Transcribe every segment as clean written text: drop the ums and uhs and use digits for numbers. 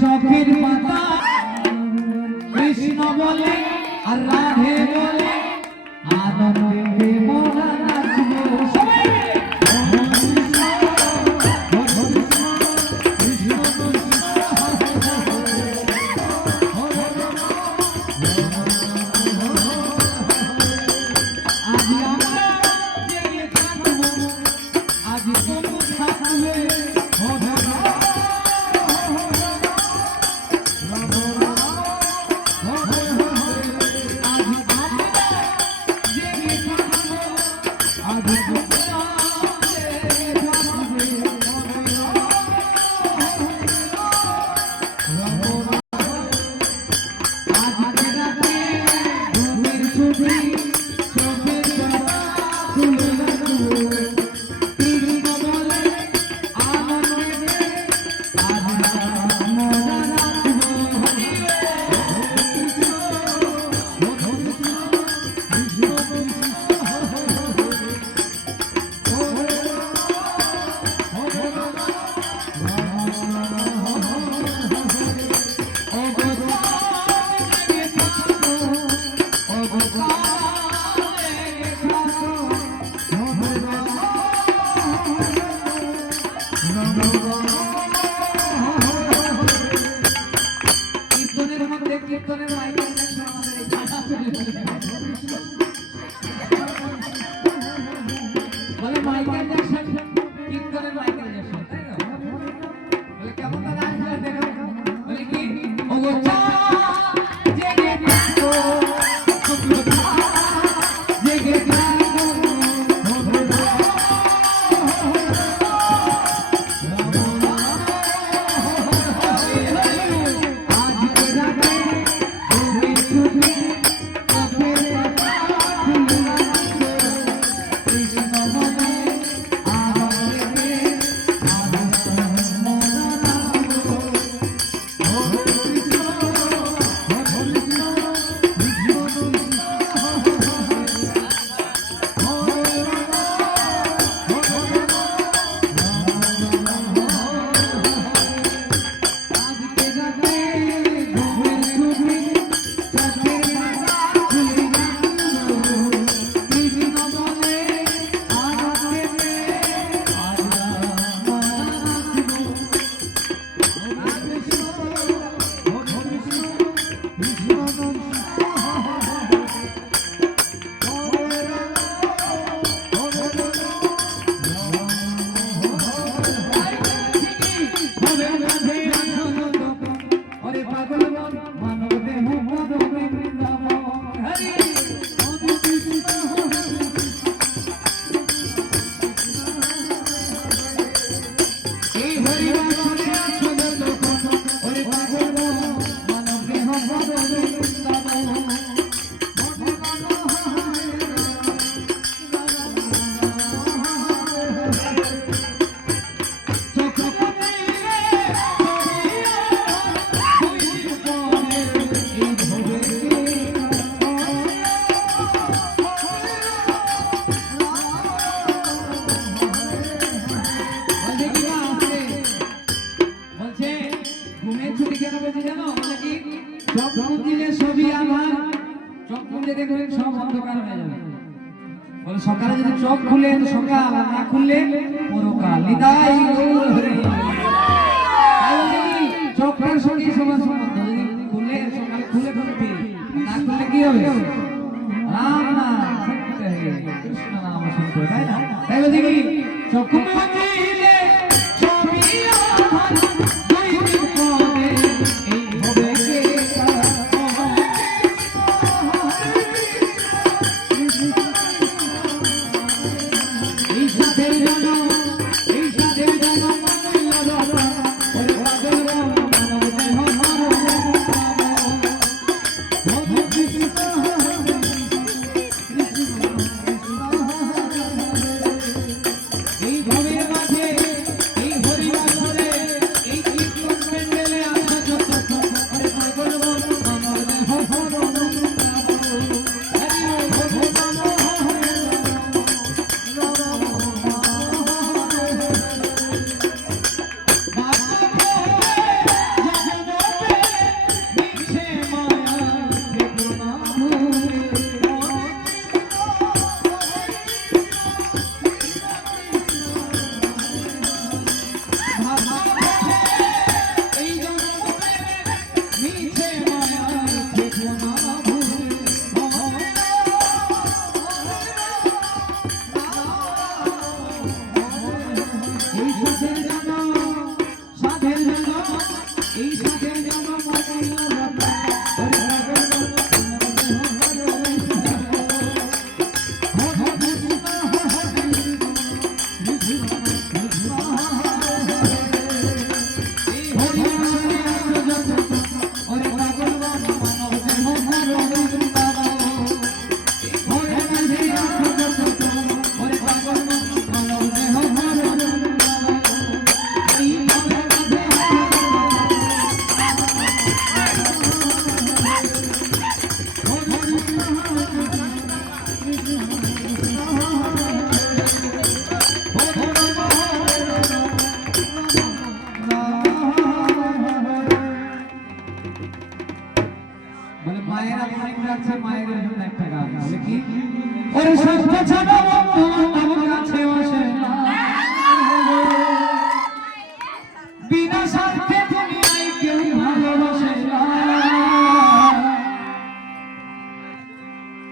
চোখের পাতা কৃষ্ণ বলে আর রাধে বলে আনন্দে মোরা নাচবো খুলে দেখবেন সব অন্ধকার হয়ে যাবে। বলে সকালে যদি চোখ খুলে তো সকাল, আর না খুললে পরকাল। নিতাই গৌর হরি। চোখের সঙ্গে সমান সম্বন্ধ। যদি খুলে সকালে খুলে ধরতে, না খুললে কি হবে? রাম নাম শুনতে হবে, কৃষ্ণ নাম শুনতে হবে, তাই না? তাই বলছি কি চোখ মুজিলে ছবি আমার দুই দিন পরে এই হবে কে এই সাধের জন্য এই সাধের জন্য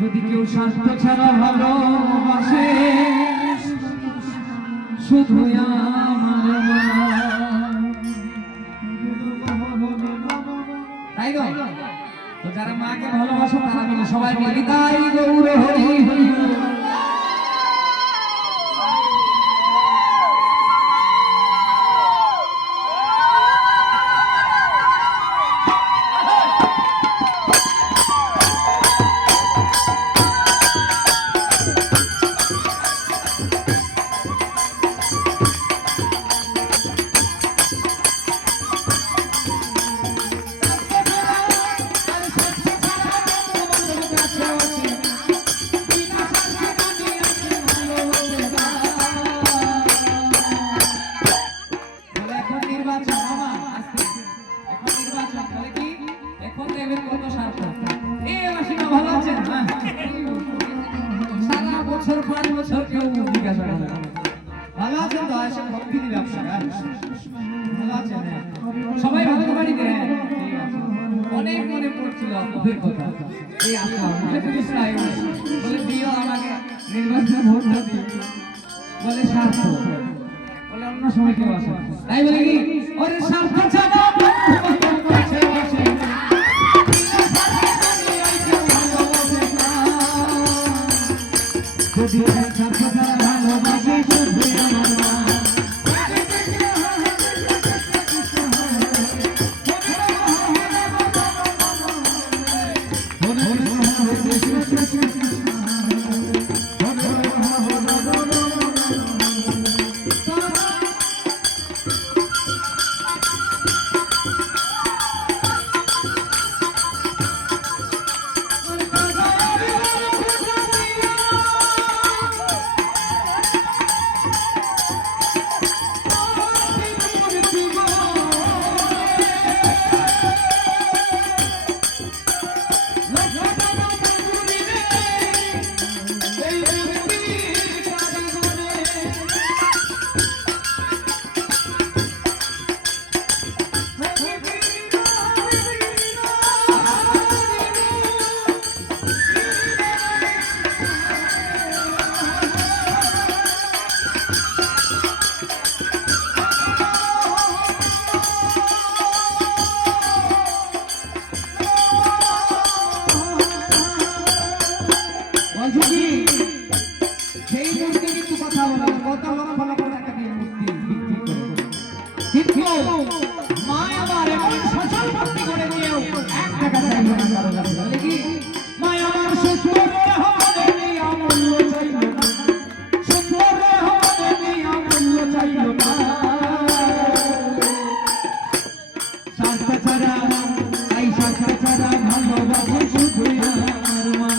যদি কেউ স্বার্থ ছাড়া ভালোবাসে শুধু আমার মা। তাই তো যারা মাকে ভালোবাসো তারা মিলে সবাই মিলে তাই গৌর হরি হরি। সবাই ভালো বাড়িতে অনেক মনে পড়ছিল আপনাদের কথা। এই আসলাম বলে দিও আমাকে নির্বাচনে ভোট না দিও, বলে স্বার্থ, বলে অন্য সময় কেউ আসে। তাই বলে কি ওরে স্বার্থ ছাড়া যদি স্বার্থ ছাড়া ভালোবাসে শুধু আমার মা। বলছো কি সেই মূর্তি কিন্তু কথা বলে কত লক্ষ লক্ষ টাকা দিয়ে মূর্তি বিক্রি করে, কিন্তু মা আমার এমন সচল ভক্তি করে দিয়েও 1 টাকা চাইলো না কারো কাছে। বলে কি মা আমার সুন্দর হবে নি অমূল্য চাইলো না, সুন্দর হবে নি অমূল্য চাইলো না, স্বার্থ ছাড়া এই স্বার্থ ছাড়া ভালোবাসে শুধু আমার মা।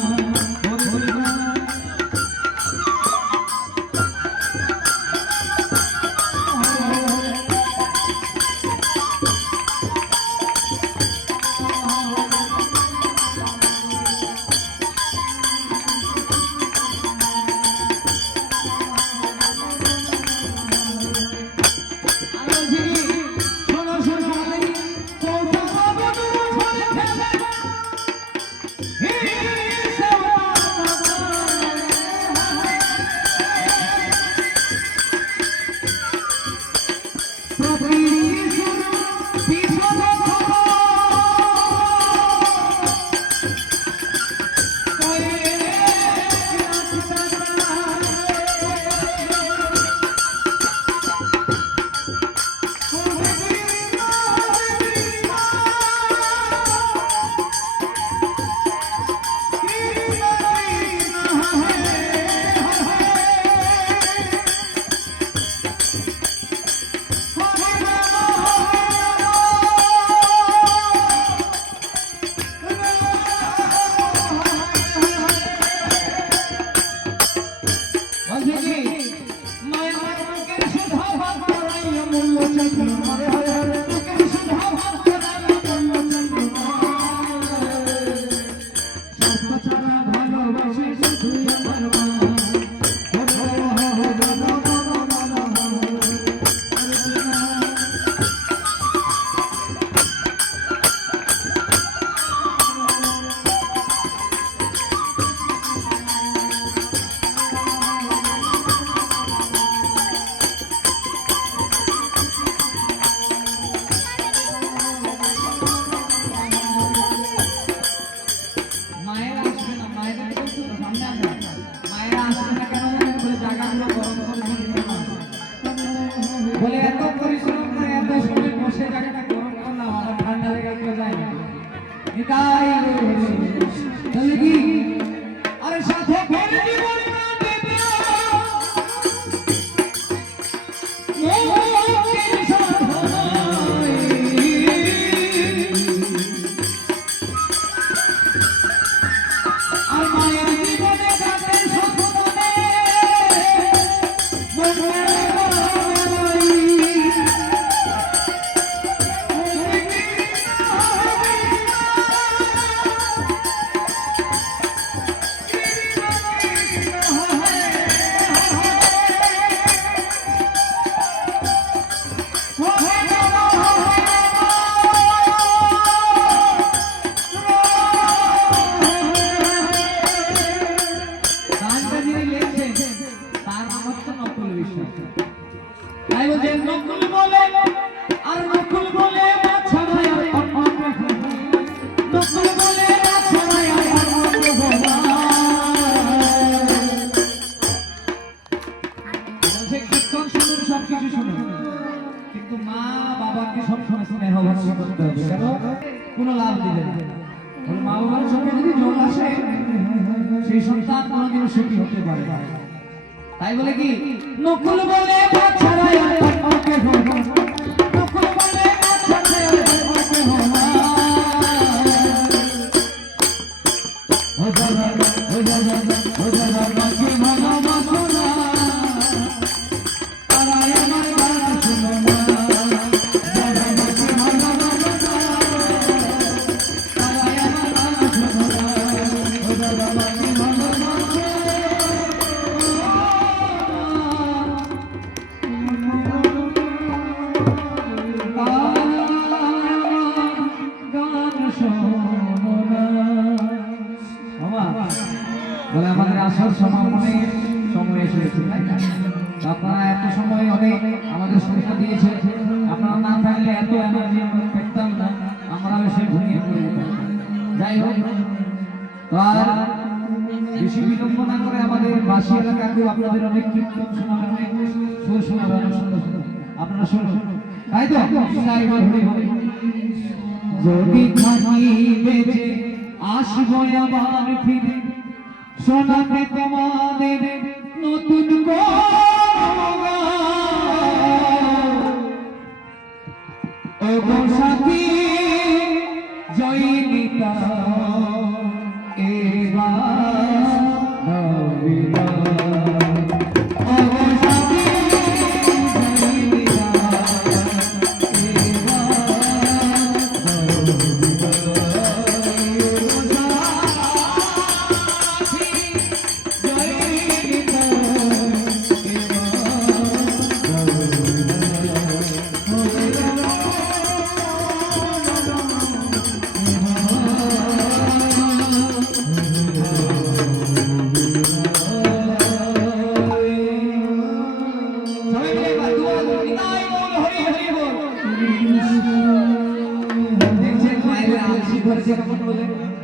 বলে এত পরিশ্রম করে এত সময় বসে জায়গাটা গরম করলাম, আমার ঠান্ডা লেগে কেউ যায় না নিতাই তাহলে কি আরে সাথে করে জীবন না দেবে আর মায়ের জীবনে কাটে সপনে নকুল বলে আর নকুল বলে ছাড়াই নকুল বলে ছাড়াই কীর্তন শুনুন সবকিছু শুনুন, কিন্তু মা বাবাকে সবসময় স্নেহ ভালোবাসা করতে হবে, কেন কোনো লাভ দিবে না। মা বাবার সঙ্গে যদি জল আসে সেই সন্তান কোনোদিনও সুখী হতে পারে না। তাই বলে কি নকুল বলে ছাড়াই নকুল বলে ছাড়াই বলে আমাদের আসার সময় এসেছে, আপনারা এত সময় অনেক আমাদের সুবিধা দিয়েছে, আপনারা না থাকলে এত এনার্জি আমরা পেতাম না, আমরা এসে ঘুমিয়ে পড়ে যেতাম। যাই হোক, তো আর বেশি বিলম্ব না করে আমাদের বাসী এলাকাকেও আপনাদের অনেক কীর্তন শোনাবে, অনেক সুর শোনাবে, অনেক সুন্দর সুন্দর। আপনারা শুনুন, তাই তো? তাই বলি, যদি থাকি বেঁচে আসবো আবার ফিরে শোনাতে তোমাদের নতুন গান। ও গো সাথী জয়নিতা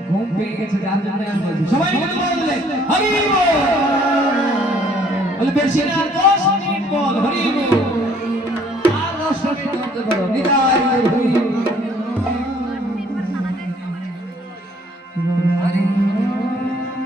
ঘুম পেয়ে গেছে, যার জন্য আমি বলছি সবাই বললে হরি বল, বলে বেশি না 10 মিনিট বল হরি বল, আর 10 মিনিট বলতে পারো নিতাই হরি